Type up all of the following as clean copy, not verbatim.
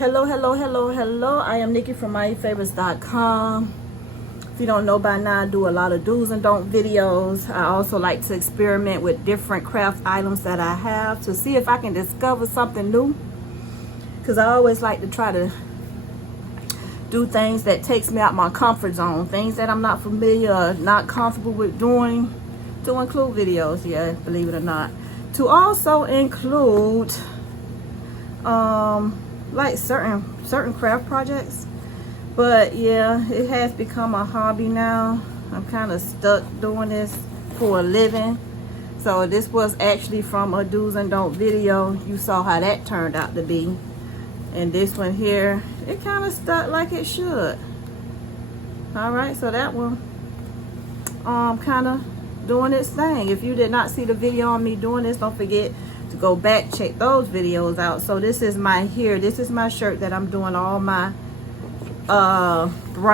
Hello. I am Nikki from MyeFavors.com. If you don't know by now, I do a lot of do's and don't videos. I also like to experiment with different craft items that I have to see if I can discover something new. Because I always like to try to do things that takes me out my comfort zone. Things that I'm not familiar or not comfortable with doing. To include videos, yeah, believe it or not. To also include like certain craft projects. But yeah, it has become a hobby now. I'm kind of stuck doing this for a living. So this was actually from a do's and don't video. You saw how that turned out to be. And this one here, it kind of stuck like it should. Alright, so that one kind of doing its thing. If you did not see the video on me doing this, don't forget to go back, check those videos out. So this is this is my shirt that I'm doing all my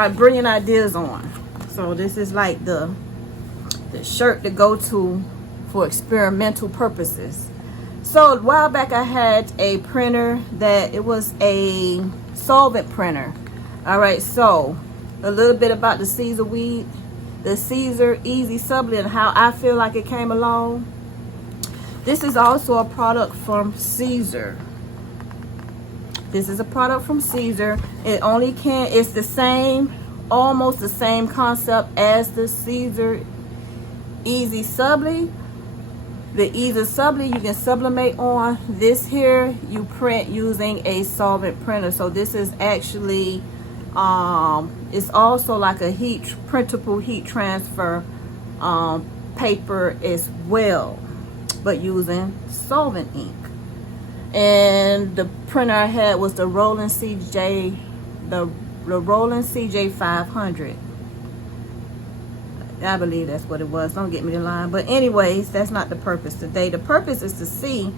brilliant ideas on. So this is like the shirt to go to for experimental purposes. So a while back I had a printer that it was a solvent printer. All right, so a little bit about the siser-easysubli and how I feel like it came along. This is also a product from Siser. This is a product from Siser. It's the same, almost the same concept as the siser-easysubli. The easysubli, you can sublimate on. This here, you print using a solvent printer. So this is actually, it's also like a printable heat transfer paper as well, but using solvent ink. And the printer I had was the Roland CJ 500. I believe that's what it was. Don't get me the line. But anyways, that's not the purpose today. The purpose is to see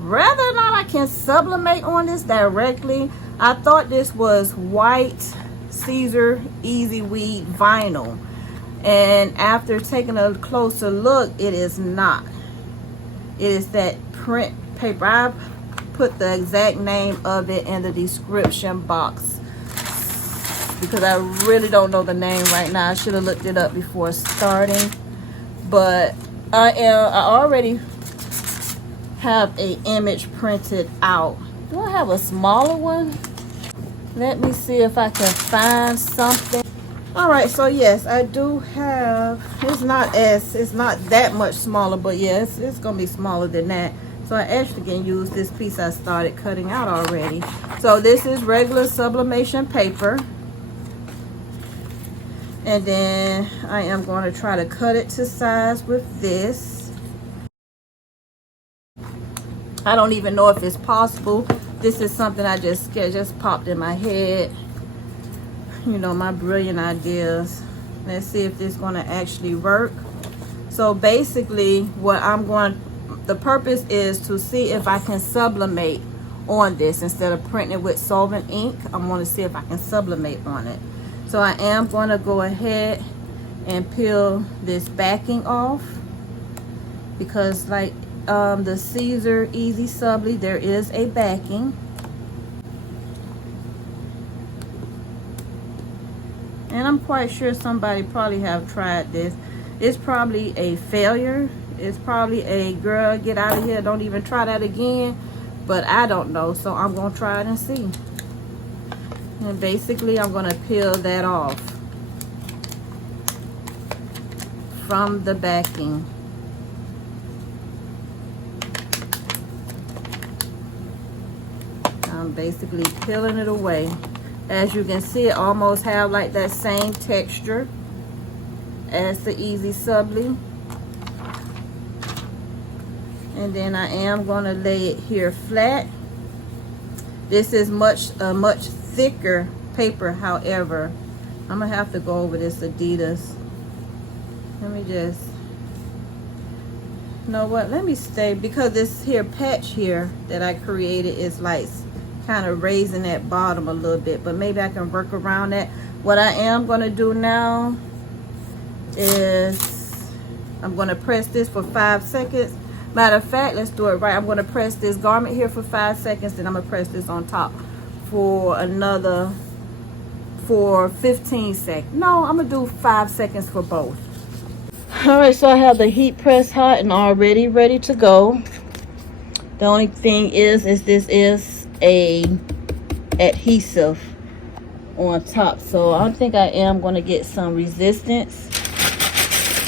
whether or not I can sublimate on this directly. I thought this was white Siser Easy Weed vinyl. And after taking a closer look, it is not. It is that print paper. I put the exact name of it in the description box because I really don't know the name right now. I should have looked it up before starting. But I already have an image printed out. Do I have a smaller one? Let me see if I can find something. All right, so yes, I do have. It's not that much smaller, but yes, it's gonna be smaller than that. So I actually can use this piece I started cutting out already. So this is regular sublimation paper. And then I am going to try to cut it to size with this. I don't even know if it's possible. This is something I just popped in my head. You know, my brilliant ideas. Let's see if this is going to actually work. So basically the purpose is to see if I can sublimate on this instead of printing it with solvent ink. I'm going to see if I can sublimate on it. So I am going to go ahead and peel this backing off because like the siser-easysubli, there is a backing. And I'm quite sure somebody probably have tried this. It's probably a failure. It's probably a girl, get out of here, don't even try that again. But I don't know, so I'm going to try it and see. And basically, I'm going to peel that off from the backing. I'm basically peeling it away. As you can see, it almost have like that same texture as the easysubli. And then I am going to lay it here flat. This is much thicker paper, however. I'm going to have to go over this Adidas. Let me just, you know what, let me stay, because this here patch here that I created is like kind of raising that bottom a little bit, but maybe I can work around that. What I am going to do now is I'm going to press this for 5 seconds. Matter of fact, let's do it right. I'm going to press this garment here for 5 seconds, then I'm going to press this on top for 15 seconds. No, I'm gonna do 5 seconds for both. All right, so I have the heat press hot and already ready to go. The only thing is this is a adhesive on top, so I think I am going to get some resistance.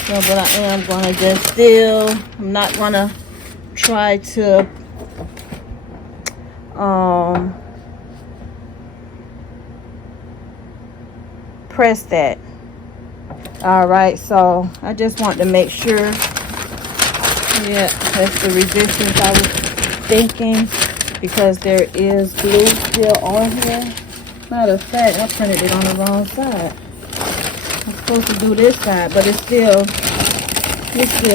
So, but I am going to just still, I'm not going to try to press that. All right, so I just want to make sure. Yeah, that's the resistance I was thinking, because there is glue still on here. Matter of fact, I printed it on the wrong side. I'm supposed to do this side, but it's still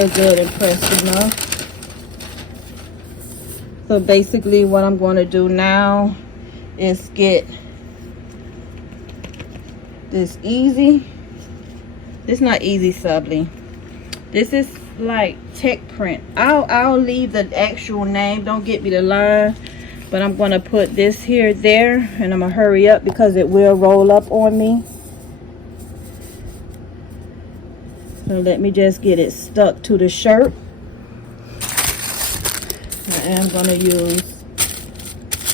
good and pressed enough. So basically what I'm going to do now is get this easy. This is not Easysubli. This is like Tech Print. I'll leave the actual name. Don't get me the line. But I'm going to put this here, there, and I'm going to hurry up because it will roll up on me. So let me just get it stuck to the shirt. I am going to use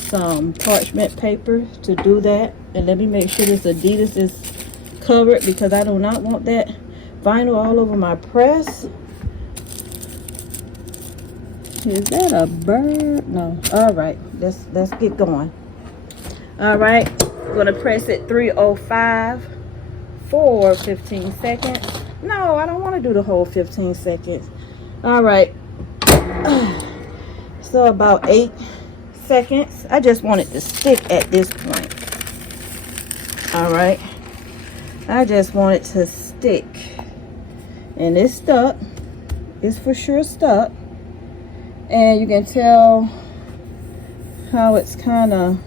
some parchment paper to do that. And let me make sure this Adidas is covered, because I do not want that vinyl all over my press. Is that a bird? No. All right, let's get going. All right, I'm gonna press it 305 for 15 seconds. No, I don't want to do the whole 15 seconds. All right, so about 8 seconds. I just want it to stick at this point. All right, I just want it to stick, and it's stuck. It's for sure stuck. And you can tell how it's kind of,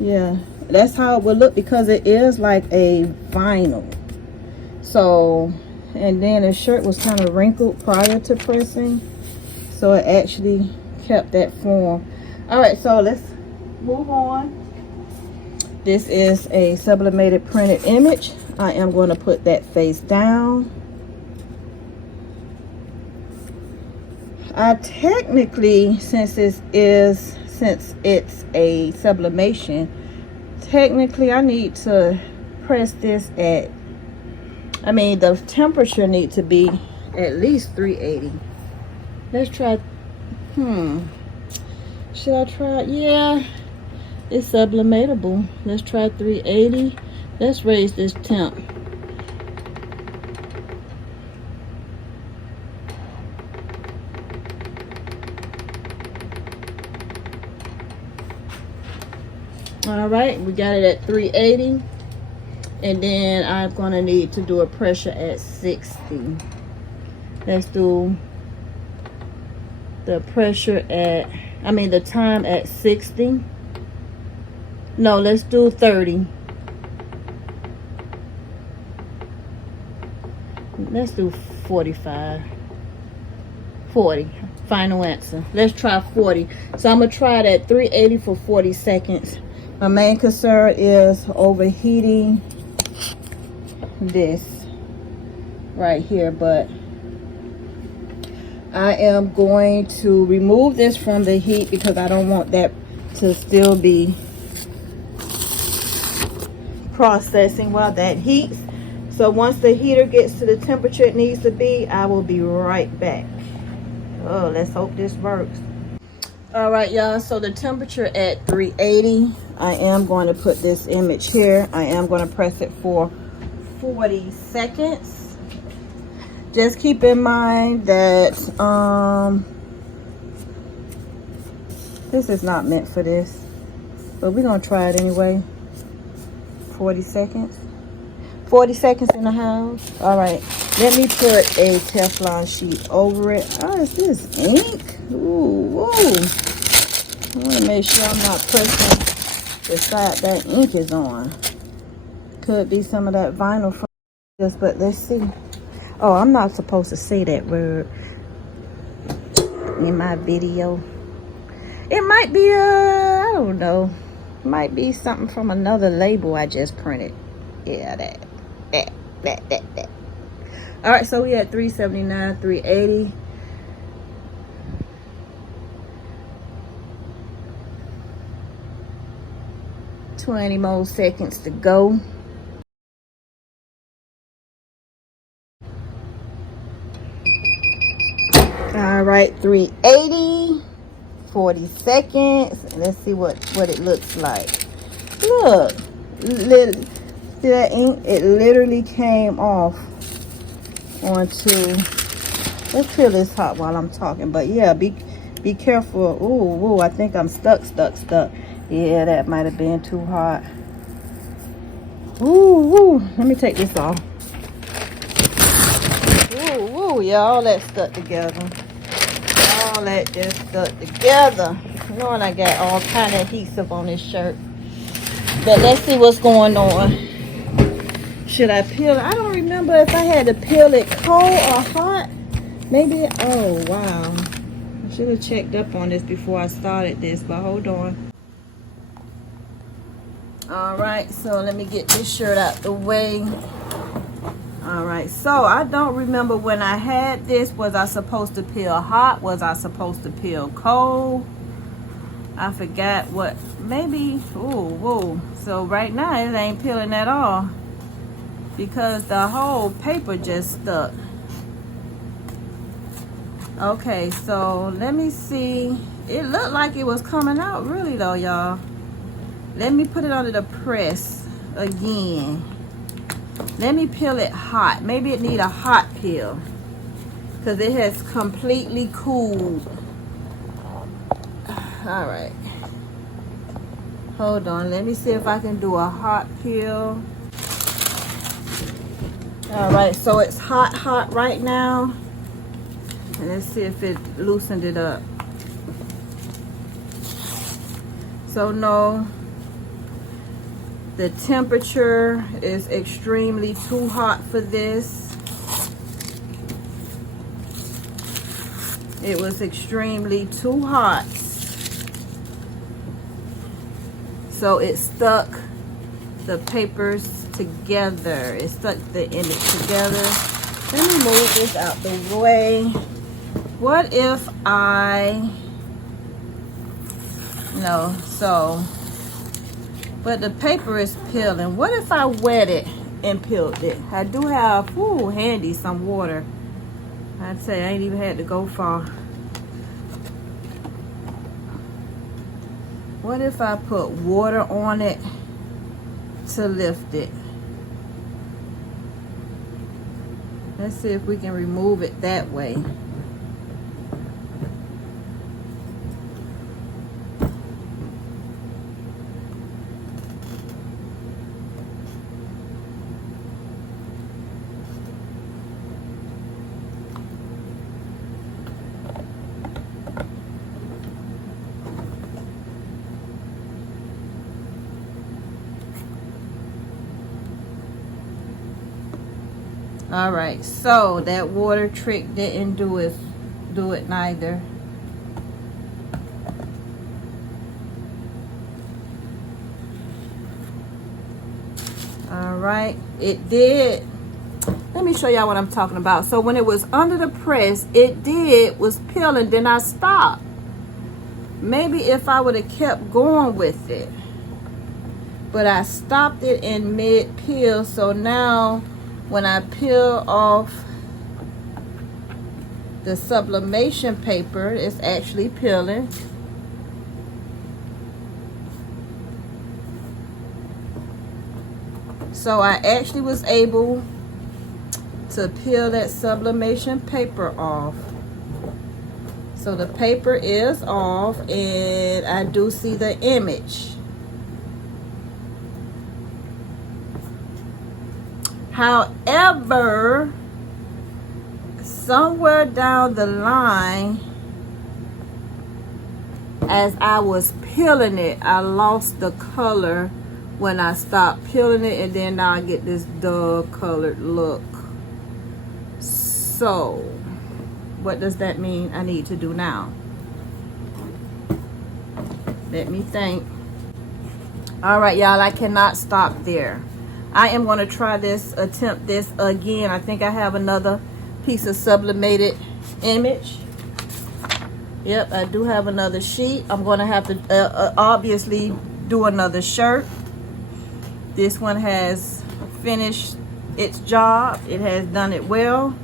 yeah, that's how it would look, because it is like a vinyl. So, and then the shirt was kind of wrinkled prior to pressing, so it actually kept that form. All right, so let's move on. This is a sublimated printed image. I am going to put that face down. I technically, since it's a sublimation, technically I need to press this at, I mean, the temperature needs to be at least 380. Let's try, should I try? Yeah, it's sublimatable. Let's try 380. Let's raise this temp. All right, we got it at 380, and then I'm gonna need to do a pressure at 60. Let's do the pressure at, I mean the time at 60. No, let's do 30. Let's do 45. 40. Final answer. Let's try 40. So I'm gonna try it at 380 for 40 seconds. My main concern is overheating this right here, but I am going to remove this from the heat because I don't want that to still be processing while that heats. So once the heater gets to the temperature it needs to be, I will be right back. Oh, let's hope this works. All right, y'all, so the temperature at 380. I am going to put this image here. I am going to press it for 40 seconds. Just keep in mind that this is not meant for this, but we're going to try it anyway. 40 seconds. 40 seconds in the house. All right, let me put a Teflon sheet over it. Oh, is this ink? Ooh, whoa. I want to make sure I'm not pressing the side that ink is on. Could be some of that vinyl from this, but let's see. Oh, I'm not supposed to say that word in my video. It might be I don't know. Might be something from another label I just printed. Yeah, that. All right, so we had 379, 380. $20 more seconds to go. All right, 380, 40 seconds. And let's see what it looks like. Look, see that ink? It literally came off onto. Let's peel this hot while I'm talking. But yeah, be careful. Ooh, I think I'm stuck. Yeah, that might have been too hot. Ooh, let me take this off. Ooh, yeah, all that stuck together. All that just stuck together. Knowing I got all kind of adhesive on this shirt. But let's see what's going on. Should I peel it? I don't remember if I had to peel it cold or hot. Maybe, oh wow. I should have checked up on this before I started this, but hold on. All right, so let me get this shirt out the way. All right, so I don't remember when I had this. Was I supposed to peel hot? Was I supposed to peel cold? I forgot what, maybe, whoa. So right now it ain't peeling at all because the whole paper just stuck. Okay, so let me see. It looked like it was coming out really though, y'all. Let me put it under the press again. Let me peel it hot. Maybe it need a hot peel because it has completely cooled. All right. Hold on. Let me see if I can do a hot peel. All right. So it's hot right now. And let's see if it loosened it up. So no. The temperature is extremely too hot for this. It was extremely too hot. So it stuck the papers together. It stuck the image together. Let me move this out the way. What if but the paper is peeling. What if I wet it and peeled it? I do have, handy some water. I'd say I ain't even had to go far. What if I put water on it to lift it? Let's see if we can remove it that way. All right, so that water trick didn't do it neither. All right, it did. Let me show y'all what I'm talking about. So when it was under the press, it was peeling, then I stopped. Maybe if I would have kept going with it, but I stopped it in mid peel. So now when I peel off the sublimation paper, it's actually peeling. So I actually was able to peel that sublimation paper off. So the paper is off and I do see the image. However, somewhere down the line, as I was peeling it, I lost the color when I stopped peeling it, and then now I get this dull colored look. So, what does that mean I need to do now? Let me think. All right, y'all, I cannot stop there. I am going to try this, attempt this again. I think I have another piece of sublimated image. Yep, I do have another sheet. I'm going to have to obviously do another shirt. This one has finished its job. It has done it well.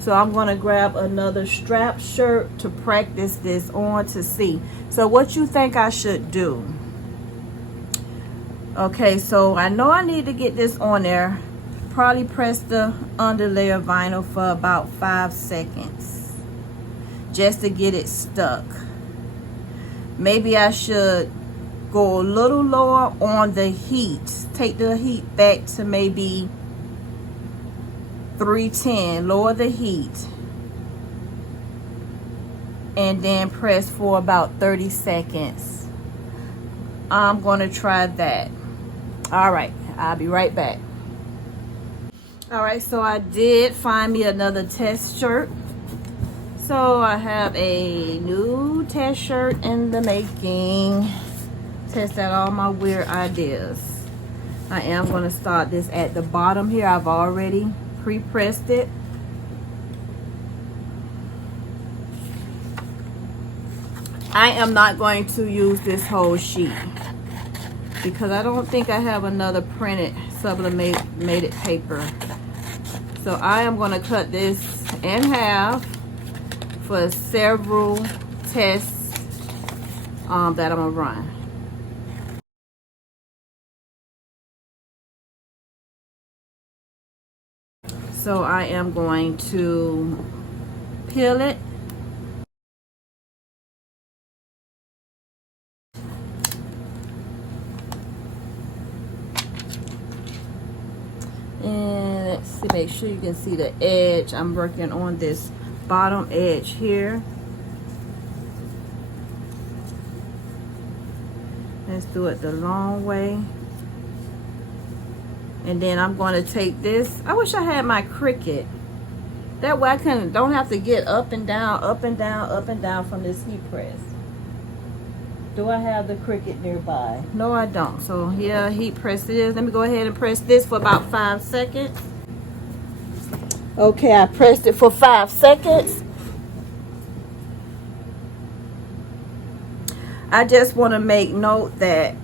So I'm going to grab another strap shirt to practice this on to see. So what you think I should do? Okay, so I know I need to get this on there. Probably press the underlayer vinyl for about 5 seconds just to get it stuck. Maybe I should go a little lower on the heat. Take the heat back to maybe 310. Lower the heat. And then press for about 30 seconds. I'm going to try that. All right, I'll be right back. All right, so I did find me another test shirt. So I have a new test shirt in the making. Test out all my weird ideas. I am going to start this at the bottom here. I've already pre-pressed it. I am not going to use this whole sheet because I don't think I have another printed sublimated paper. So I am going to cut this in half for several tests that I'm going to run. So I am going to peel it. And let's see, make sure you can see the edge. I'm working on this bottom edge here. Let's do it the long way. And then I'm going to take this. I wish I had my Cricut. That way I don't have to get up and down, up and down, up and down from this heat press. Do I have the Cricut nearby? No, I don't. So yeah, heat press it is. Let me go ahead and press this for about 5 seconds. Okay, I pressed it for 5 seconds. I just want to make note that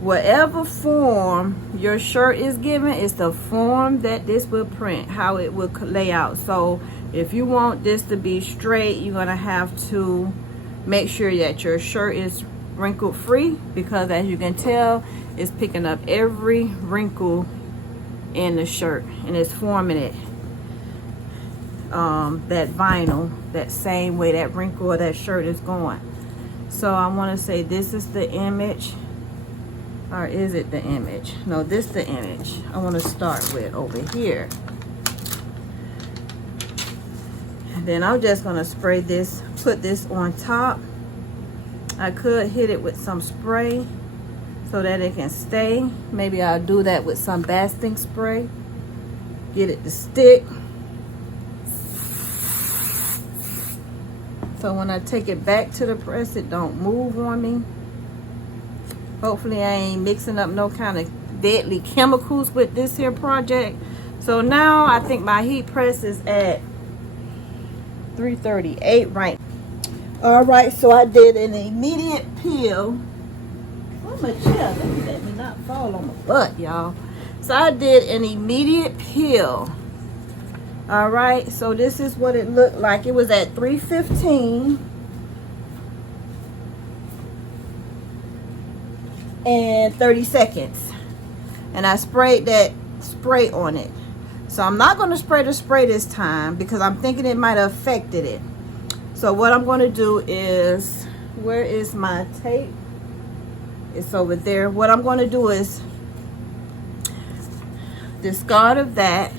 whatever form your shirt is given is the form that this will print, how it will lay out. So if you want this to be straight, you're going to have to make sure that your shirt is wrinkle free, because as you can tell, it's picking up every wrinkle in the shirt and it's forming it, that vinyl, that same way that wrinkle of that shirt is going. So I want to say this is the image, or is it the image? No, this is the image I want to start with over here. And then I'm just going to spray this, put this on top. I could hit it with some spray so that it can stay. Maybe I'll do that with some basting spray. Get it to stick. So when I take it back to the press, it don't move on me. Hopefully I ain't mixing up no kind of deadly chemicals with this here project. So now I think my heat press is at 338 right. All right, so I did an immediate peel. Where's my chair? Let me not fall on my butt, y'all. So I did an immediate peel. All right, so this is what it looked like. It was at 315 and 30 seconds, and I sprayed that spray on it. So I'm not going to spray the spray this time because I'm thinking it might have affected it. So what I'm going to do is, where is my tape? It's over there. What I'm going to do is discard of that.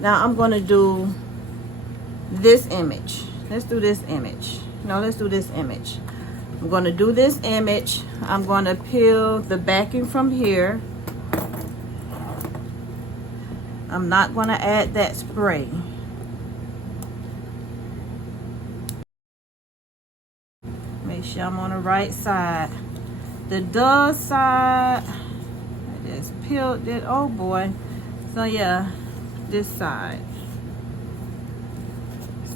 Now I'm going to do this image. Let's do this image. No, let's do this image. I'm going to do this image. I'm going to peel the backing from here. I'm not going to add that spray. Make sure I'm on the right side. The dull side, I just peeled it. Oh boy. So yeah, this side.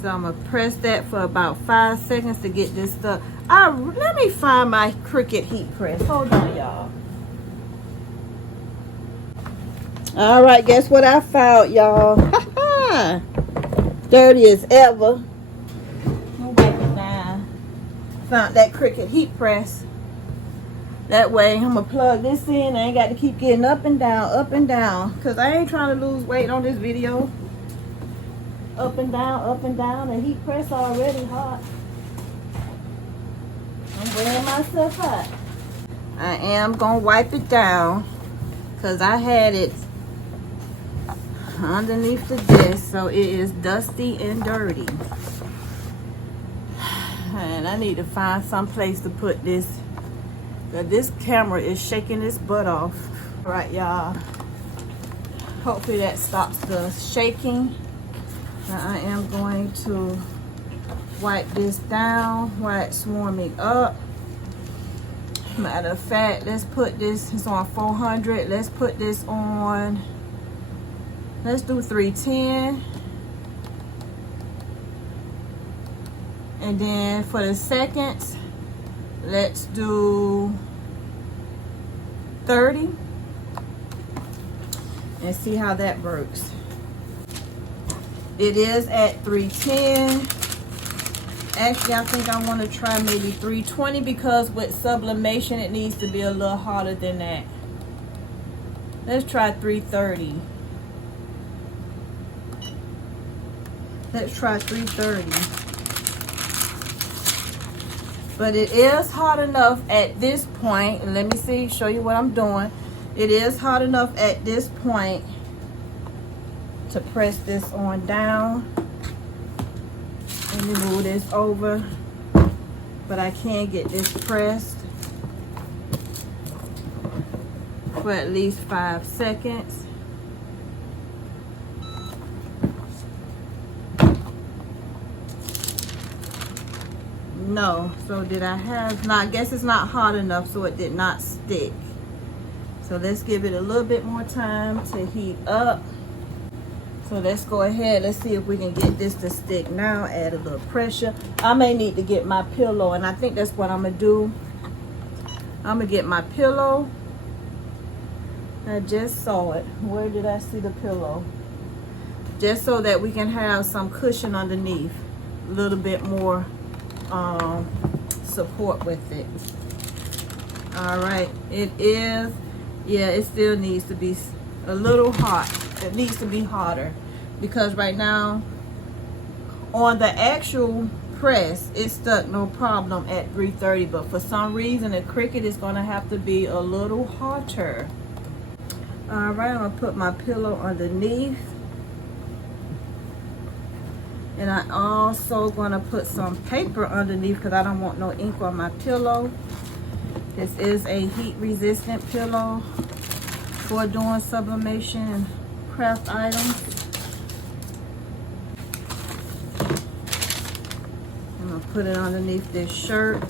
So I'm gonna press that for about 5 seconds to get this stuff. Let me find my Cricut heat press. Hold on, y'all. All right, guess what I found, y'all? Dirty as ever. I'm wipe it down. Found that Cricut heat press. That way I'm gonna plug this in. I ain't got to keep getting up and down, because I ain't trying to lose weight on this video. Up and down. The heat press already hot. I'm wearing myself out. I am gonna wipe it down because I had it underneath the desk, so it is dusty and dirty. And I need to find some place to put this. This camera is shaking its butt off. All right, y'all. Hopefully that stops the shaking. Now I am going to wipe this down while it's warming up. Matter of fact, let's put this, it's on 400. Let's put this on, let's do 310. And then for the seconds, let's do 30. And see how that works. It is at 310. Actually, I think I want to try maybe 320 because with sublimation, it needs to be a little harder than that. Let's try 330. Let's try 330. But it is hot enough at this point. Let me see, show you what I'm doing. It is hot enough at this point to press this on down. Let me move this over, but I can get this pressed for at least 5 seconds. No, so did I have, no, I guess it's not hot enough, so it did not stick. So let's give it a little bit more time to heat up. So let's go ahead, let's see if we can get this to stick now. Add a little pressure. I may need to get my pillow, and I think that's what I'm gonna do. I'm gonna get my pillow. I just saw it. Where did I see the pillow? Just so that we can have some cushion underneath. A little bit more support with it. All right, it is, yeah, it still needs to be a little hot. It needs to be hotter because right now on the actual press it's stuck no problem at 330, but for some reason the Cricut is going to have to be a little hotter. All right, I'm going to put my pillow underneath, and I also going to put some paper underneath because I don't want no ink on my pillow. This is a heat resistant pillow for doing sublimation and craft items. I'm gonna put it underneath this shirt.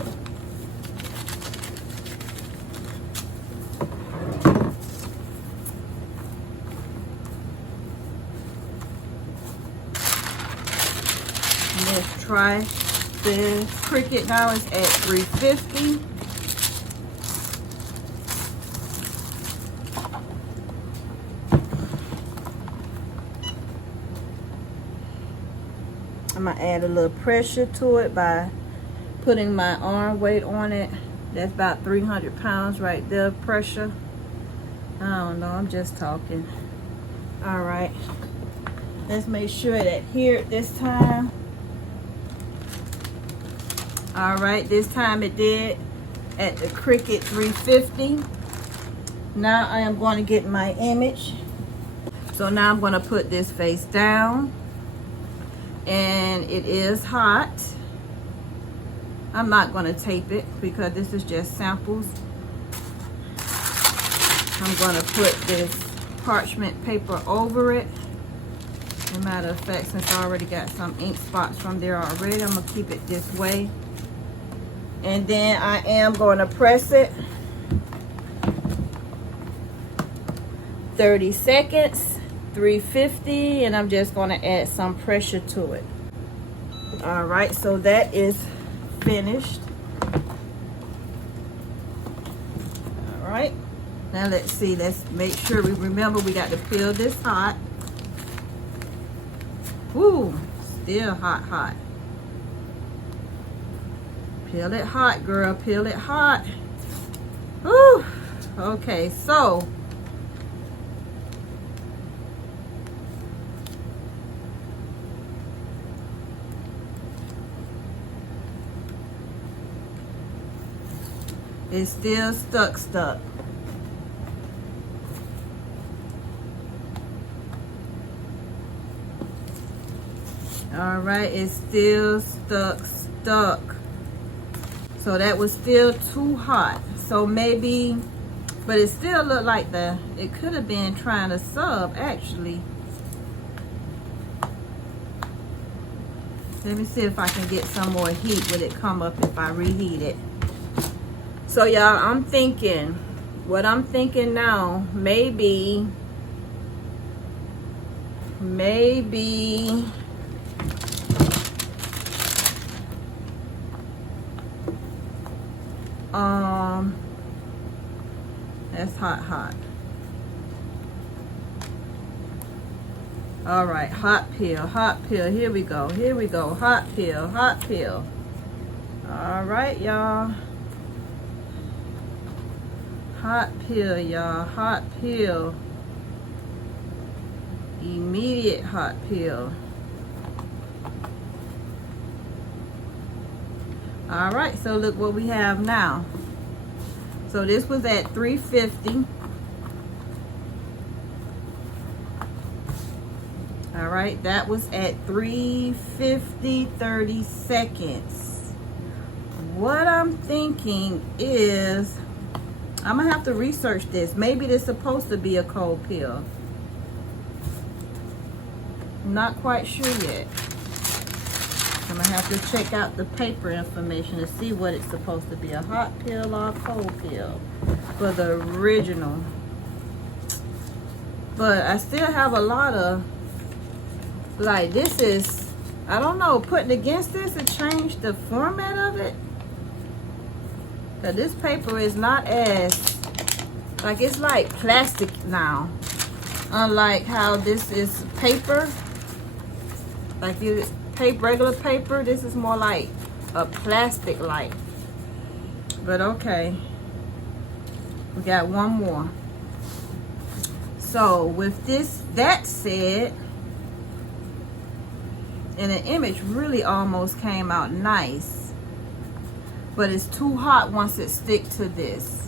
And let's try the Cricut now. It's at 350. I'm gonna add a little pressure to it by putting my arm weight on it. That's about 300 pounds right there, pressure. I don't know, I'm just talking. All right, let's make sure it adhered this time. All right, this time it did at the Cricut 350. Now I am going to get my image. So now I'm going to put this face down. And it is hot. I'm not going to tape it because this is just samples. I'm going to put this parchment paper over it. As a matter of fact, since I already got some ink spots from there already, I'm going to keep it this way. And then I am going to press it 30 seconds, 350, and I'm just going to add some pressure to it. All right, so that is finished. All right, now let's see, let's make sure we remember we got to peel this hot. Woo, still hot. Peel it hot, girl, peel it hot. Woo, okay, so it's still stuck. All right, it's still stuck. So that was still too hot. So maybe, but it still looked like it could have been trying to sub actually. Let me see if I can get some more heat. Will it come up if I reheat it? So y'all, I'm thinking, what I'm thinking now, maybe that's hot. All right, hot peel, here we go, hot peel. All right, y'all. Hot peel, y'all, hot peel. Immediate hot peel. All right, so look what we have now. So this was at 350. All right, that was at 350, 30 seconds. What I'm thinking is, I'm gonna have to research this. Maybe this is supposed to be a cold peel. I'm not quite sure yet. I'm gonna have to check out the paper information to see what it's supposed to be, a hot peel or a cold peel for the original. But I still have a lot of, like, this is, I don't know, putting against this to change the format of it. Cause this paper is not as, like, it's like plastic now. Unlike how this is paper. Like you paper, regular paper, this is more like a plastic like. But okay. We got one more. So with this, that said, and the image really almost came out nice. But it's too hot once it sticks to this.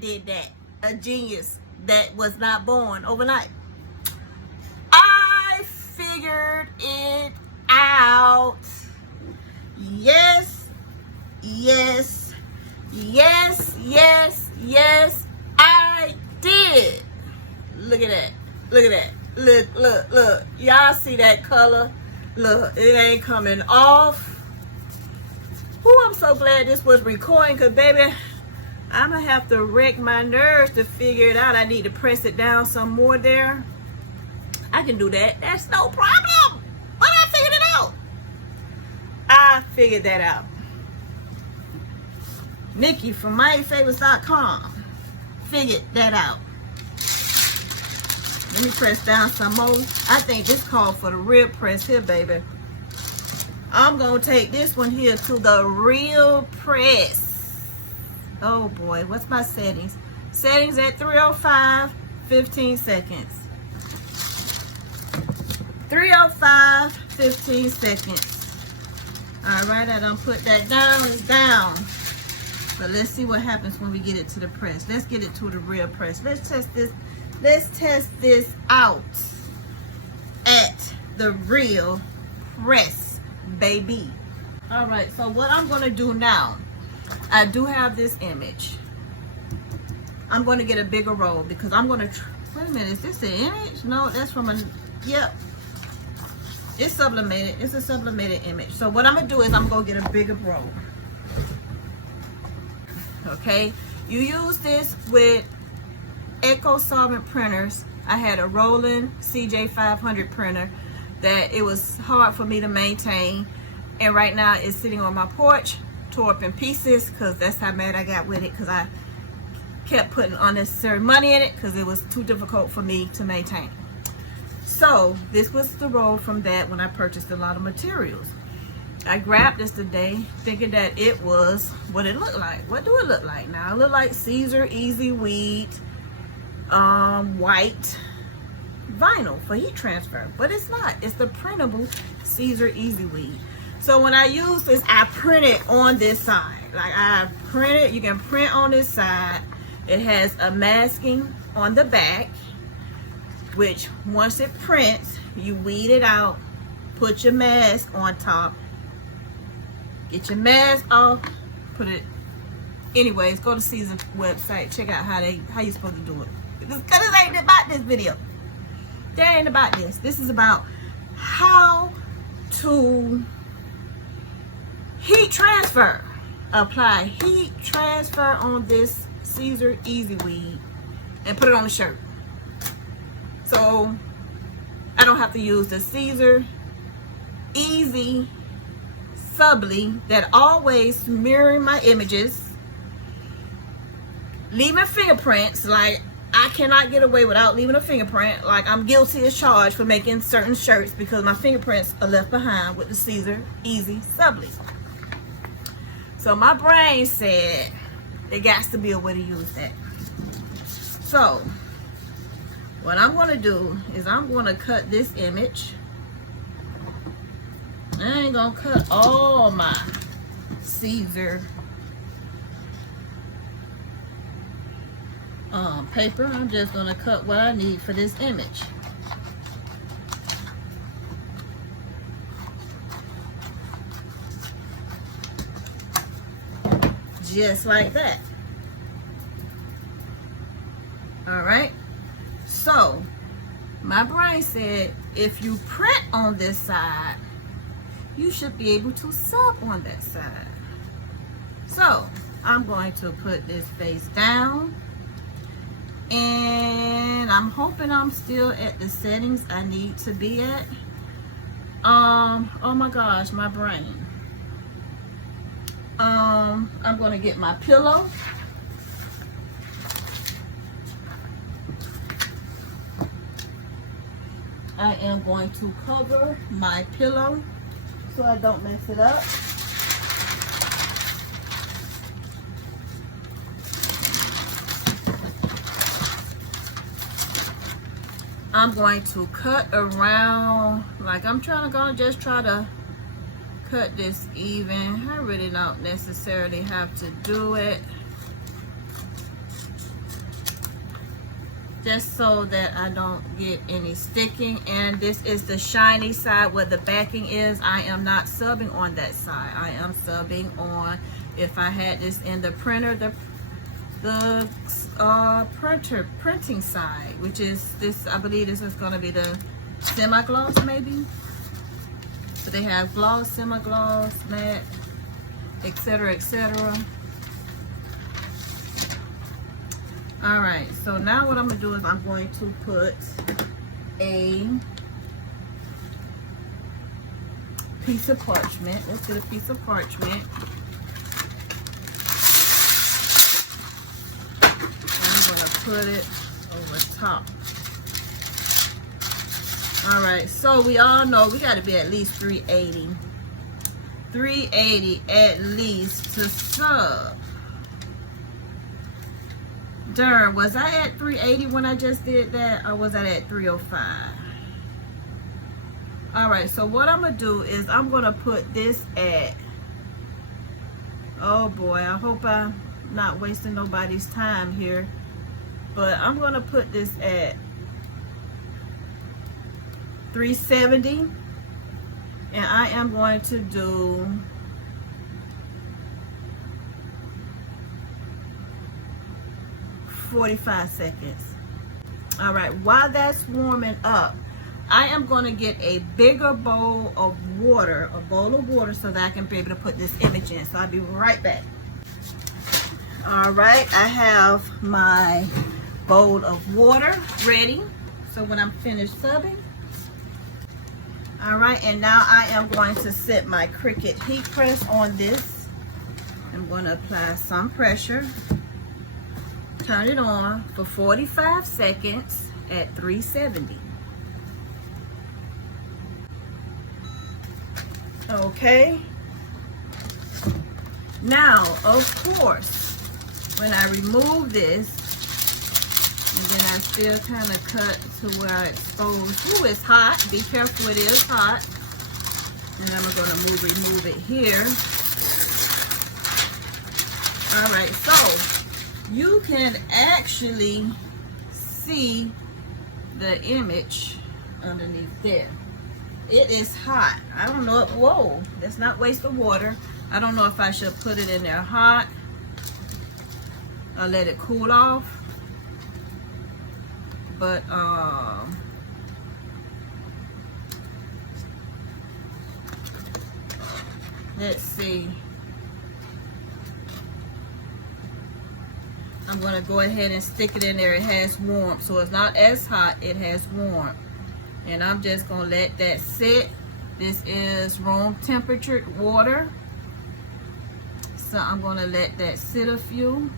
Did that. A genius that was not born overnight. I figured it out. Yes, yes, yes, yes, yes, I did. Look at that. Look at that. Look, look, look. Y'all see that color? Look, it ain't coming off. Ooh, I'm so glad this was recording, because baby, I'm gonna have to wreck my nerves to figure it out. I need to press it down some more there. I can do that. That's no problem. But I figured it out. I figured that out. Nikki from MyeFavors.com figured that out. Let me press down some more. I think this called for the real press here, baby. I'm gonna take this one here to the real press. Oh boy, what's my settings? Settings at 305, 15 seconds. 305, 15 seconds. All right, I done put that down. It's down. But let's see what happens when we get it to the press. Let's get it to the real press. Let's test this. Let's test this out at the real press, baby. All right, so what I'm gonna do now, I do have this image. I'm gonna get a bigger roll because I'm gonna, wait a minute, is this the image? No, that's from a, yep. It's sublimated, it's a sublimated image. So what I'm gonna do is I'm gonna get a bigger roll. Okay, you use this with Eco Solvent printers. I had a rolling CJ500 printer that it was hard for me to maintain, and right now it's sitting on my porch, tore up in pieces, because that's how mad I got with it, because I kept putting unnecessary money in it because it was too difficult for me to maintain. So this was the roll from that when I purchased a lot of materials. I grabbed this today thinking that it was what it looked like. What do it look like now? It look like Siser Easy Weed white vinyl for heat transfer, but it's not. It's the printable Siser Easy Weed. So when I use this, I print it on this side. Like I print it, you can print on this side. It has a masking on the back, which once it prints, you weed it out, put your mask on top, get your mask off, put it. Anyways, go to Siser website, check out how you're supposed to do it. Because this ain't about this video. That ain't about this. This is about how to heat transfer. Apply heat transfer on this Siser Easy Weed and put it on the shirt. So I don't have to use the Siser Easy Subli that always mirroring my images, leaving fingerprints. Like I cannot get away without leaving a fingerprint. Like I'm guilty as charged for making certain shirts because my fingerprints are left behind with the Siser Easy Subli. So my brain said there got to be a way to use that. So what I'm going to do is I'm going to cut this image. I ain't going to cut all my Siser paper. I'm just going to cut what I need for this image. Just like that. Alright, so my brain said if you print on this side, you should be able to sub on that side. So I'm going to put this face down, and I'm hoping I'm still at the settings I need to be at. Oh my gosh, my brain. I'm going to get my pillow. I am going to cover my pillow so I don't mess it up. I'm going to cut around, like I'm gonna just try to cut this even. I really don't necessarily have to do it. just so that I don't get any sticking. And this is the shiny side where the backing is. I am not subbing on that side. I am subbing on, if I had this in the printer, the printing side, which is this. I believe this is going to be the semi-gloss, maybe. So they have gloss, semi-gloss, matte, etc., etc. All right, so now what I'm gonna do is I'm going to put a piece of parchment. Let's get a piece of parchment. I'm gonna put it over top. All right, so we all know we gotta be at least 380. 380 at least to sub. Darn, was I at 380 when I just did that, or was I at 305? All right, so what I'm gonna do is I'm gonna put this at, oh boy, I hope I'm not wasting nobody's time here, but I'm gonna put this at 370, and I am going to do 45 seconds. All right, while that's warming up, I am going to get a bigger bowl of water, so that I can be able to put this image in. So I'll be right back. All right, I have my bowl of water ready. So when I'm finished subbing, all right, and now I am going to set my Cricut heat press on this. I'm going to apply some pressure. Turn it on for 45 seconds at 370. Okay. Now, of course, when I remove this, and then I still kind of cut to where I expose. Ooh, it's hot. Be careful, it is hot. And I'm going to remove it here. All right, so you can actually see the image underneath there. It is hot. I don't know. Whoa, let's not waste the water. I don't know if I should put it in there hot or let it cool off. But let's see. I'm going to go ahead and stick it in there. It has warmth, so it's not as hot. It has warmth. And I'm just going to let that sit. This is room temperature water. So I'm going to let that sit a few.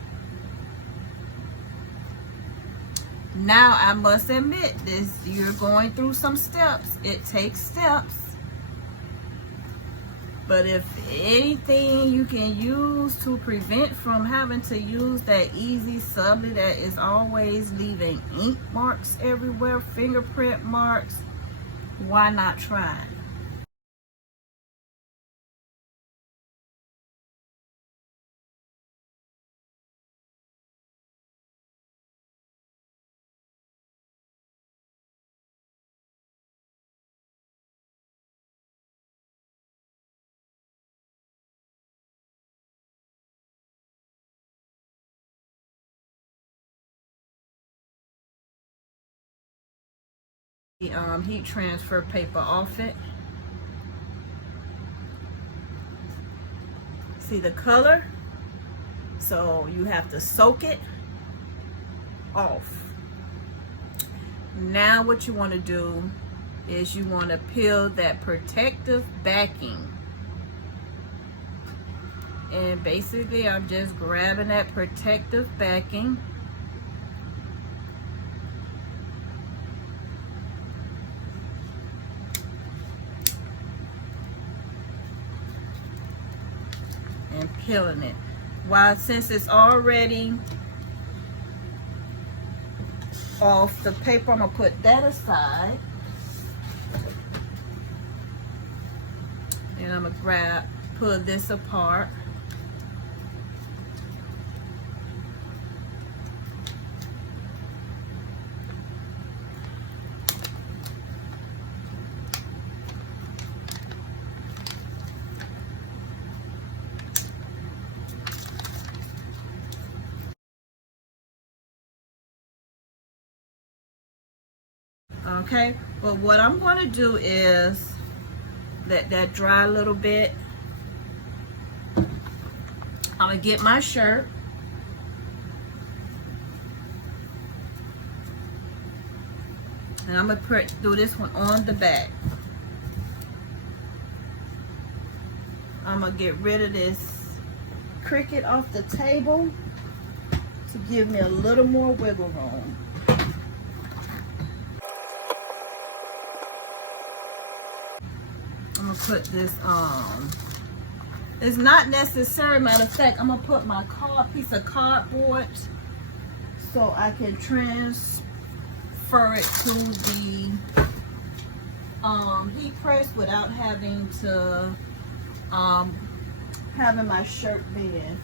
Now, I must admit this, you're going through some steps. It takes steps. But if anything you can use to prevent from having to use that Easy-subli that is always leaving ink marks everywhere, fingerprint marks, why not try it? The heat transfer paper off it. See the color? So you have to soak it off. Now what you want to do is you want to peel that protective backing. And basically I'm just grabbing that protective backing. And peeling it. Since it's already off the paper, I'm gonna put that aside. And I'm gonna pull this apart. Okay, but what I'm going to do is let that dry a little bit. I'm going to get my shirt. And I'm going to do this one on the back. I'm going to get rid of this Cricut off the table to give me a little more wiggle room. I'm going to put this on. It's not necessary. Matter of fact, I'm going to put my piece of cardboard so I can transfer it to the heat press without having to having my shirt bend.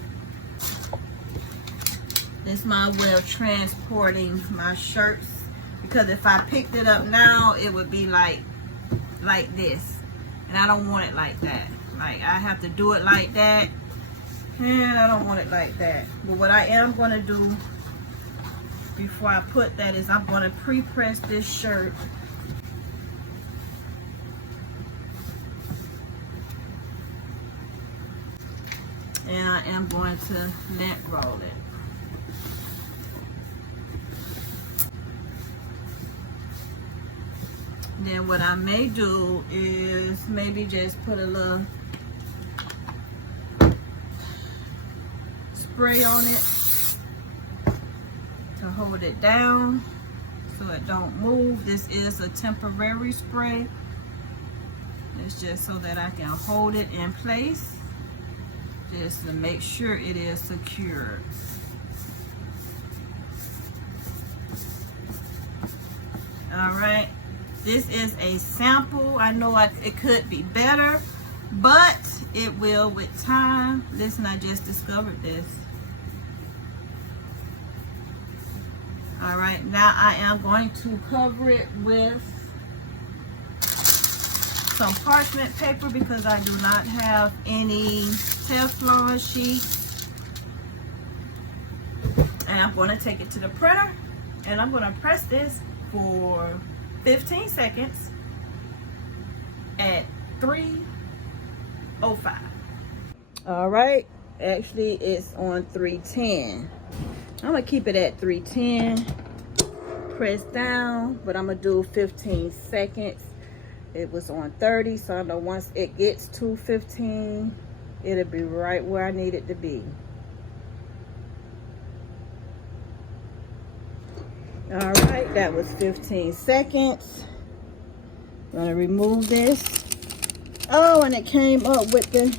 This is my way of transporting my shirts, because if I picked it up now, it would be like this, and I don't want it like that. Like, I have to do it like that, and I don't want it like that. But what I am going to do before I put that is I'm going to pre-press this shirt. And I am going to net roll it. Then what I may do is maybe just put a little spray on it to hold it down so it don't move. This is a temporary spray. It's just so that I can hold it in place, just to make sure it is secured. All right, this is a sample. I know it could be better, but it will with time. Listen, I just discovered this. All right, now I am going to cover it with some parchment paper because I do not have any Teflon sheets. And I'm going to take it to the printer and I'm going to press this for 15 seconds at 3:05. All right, actually it's on 3:10. I'm gonna keep it at 3:10. Press down, but I'm gonna do 15 seconds. It was on 30, so I know once it gets to 15, it'll be right where I need it to be. All right, that was 15 seconds. I'm gonna remove this. Oh, and it came up with the,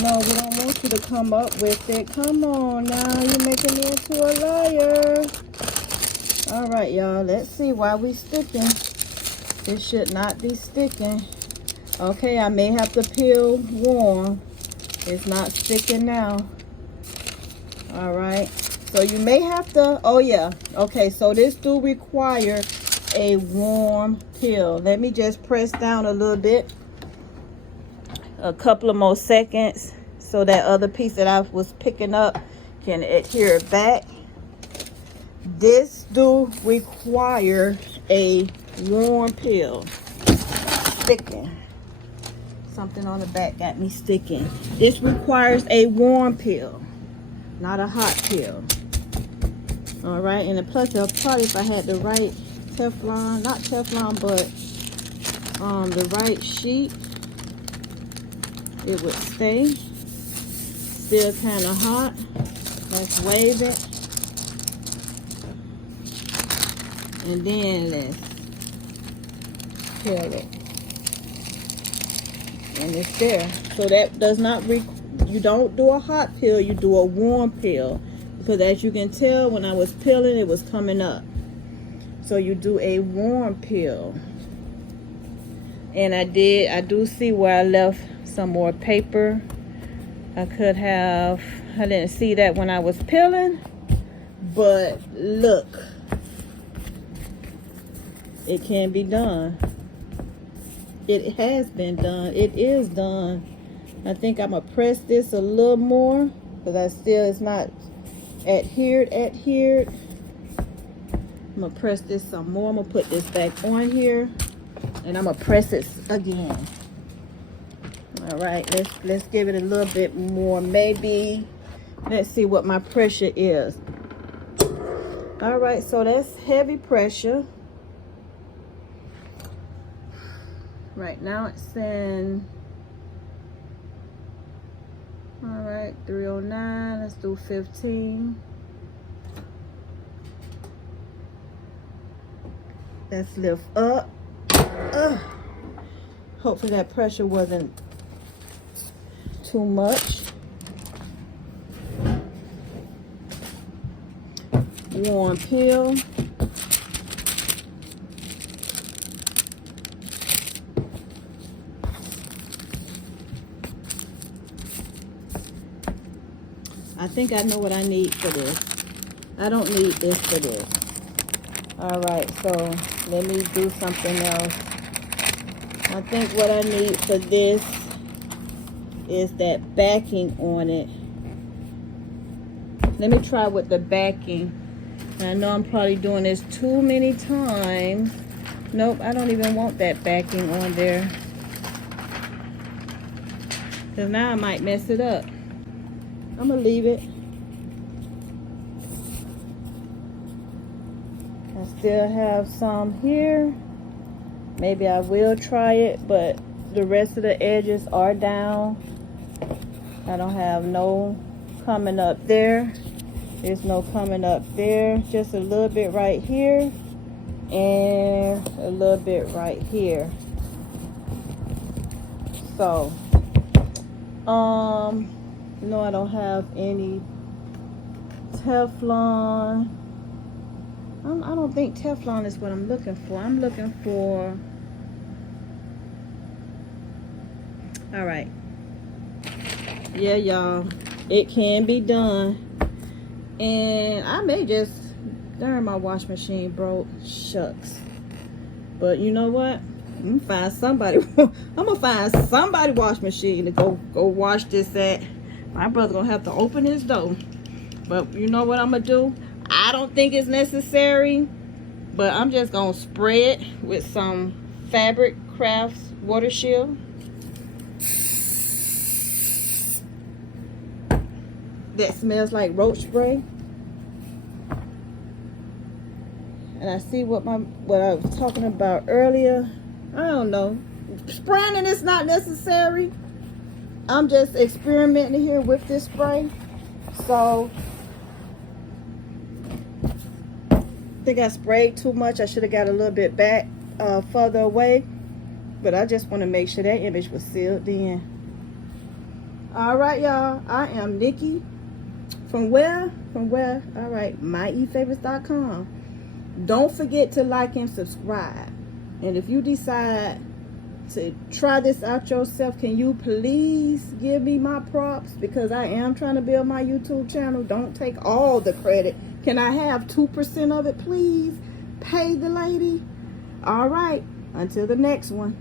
no, we don't want you to come up with it. Come on now, you're making me into a liar. All right, y'all, let's see why we sticking. It should not be sticking. Okay, I may have to peel warm. It's not sticking now. All right, so you may have to, oh yeah. Okay, so this do require a warm peel. Let me just press down a little bit. A couple of more seconds so that other piece that I was picking up can adhere back. This do require a warm peel. Sticking. Something on the back got me sticking. This requires a warm peel, not a hot peel. All right, and plus probably if I had the right Teflon, not Teflon, but the right sheet, it would stay. Still kind of hot. Let's wave it. And then let's peel it. And it's there. So that does not, you don't do a hot peel, you do a warm peel. Because as you can tell, when I was peeling, it was coming up. So you do a warm peel. And I do see where I left some more paper. I didn't see that when I was peeling, but look, it can be done. It has been done. It is done. I think I'm gonna press this a little more because it's not adhered. I'm gonna press this some more. I'm gonna put this back on here, and I'm gonna press it again. All right, let's give it a little bit more. Maybe, let's see what my pressure is. All right, so that's heavy pressure. Right now it's in, all right, 309. Let's do 15. Let's lift up. Hopefully that pressure wasn't too much. Warm peel. I think I know what I need for this. I don't need this for this. All right, so let me do something else. I think what I need for this is that backing on it. Let me try with the backing. I know I'm probably doing this too many times. Nope, I don't even want that backing on there, because now I might mess it up. I'm gonna leave it. I still have some here. Maybe I will try it, but the rest of the edges are down. I don't have no coming up there. There's no coming up there. Just a little bit right here and a little bit right here. So, no, I don't have any Teflon. I don't think Teflon is what I'm looking for. I'm looking for, all right. Yeah, y'all, it can be done. And I may just, darn, my wash machine broke. Shucks. But you know what? I'm gonna find somebody. I'm gonna find somebody wash machine to go wash this at. My brother gonna have to open his door. But you know what I'm gonna do? I don't think it's necessary, but I'm just gonna spray it with some Fabric Crafts water shield. That smells like roach spray. And I see what I was talking about earlier. I don't know. Spraying is not necessary. I'm just experimenting here with this spray. So I think I sprayed too much. I should have got a little bit back further away. But I just want to make sure that image was sealed in. All right, y'all. I am Nikki. From where? All right, MyeFavors.com. Don't forget to like and subscribe. And if you decide to try this out yourself, can you please give me my props? Because I am trying to build my YouTube channel. Don't take all the credit. Can I have 2% of it, please? Pay the lady. All right, until the next one.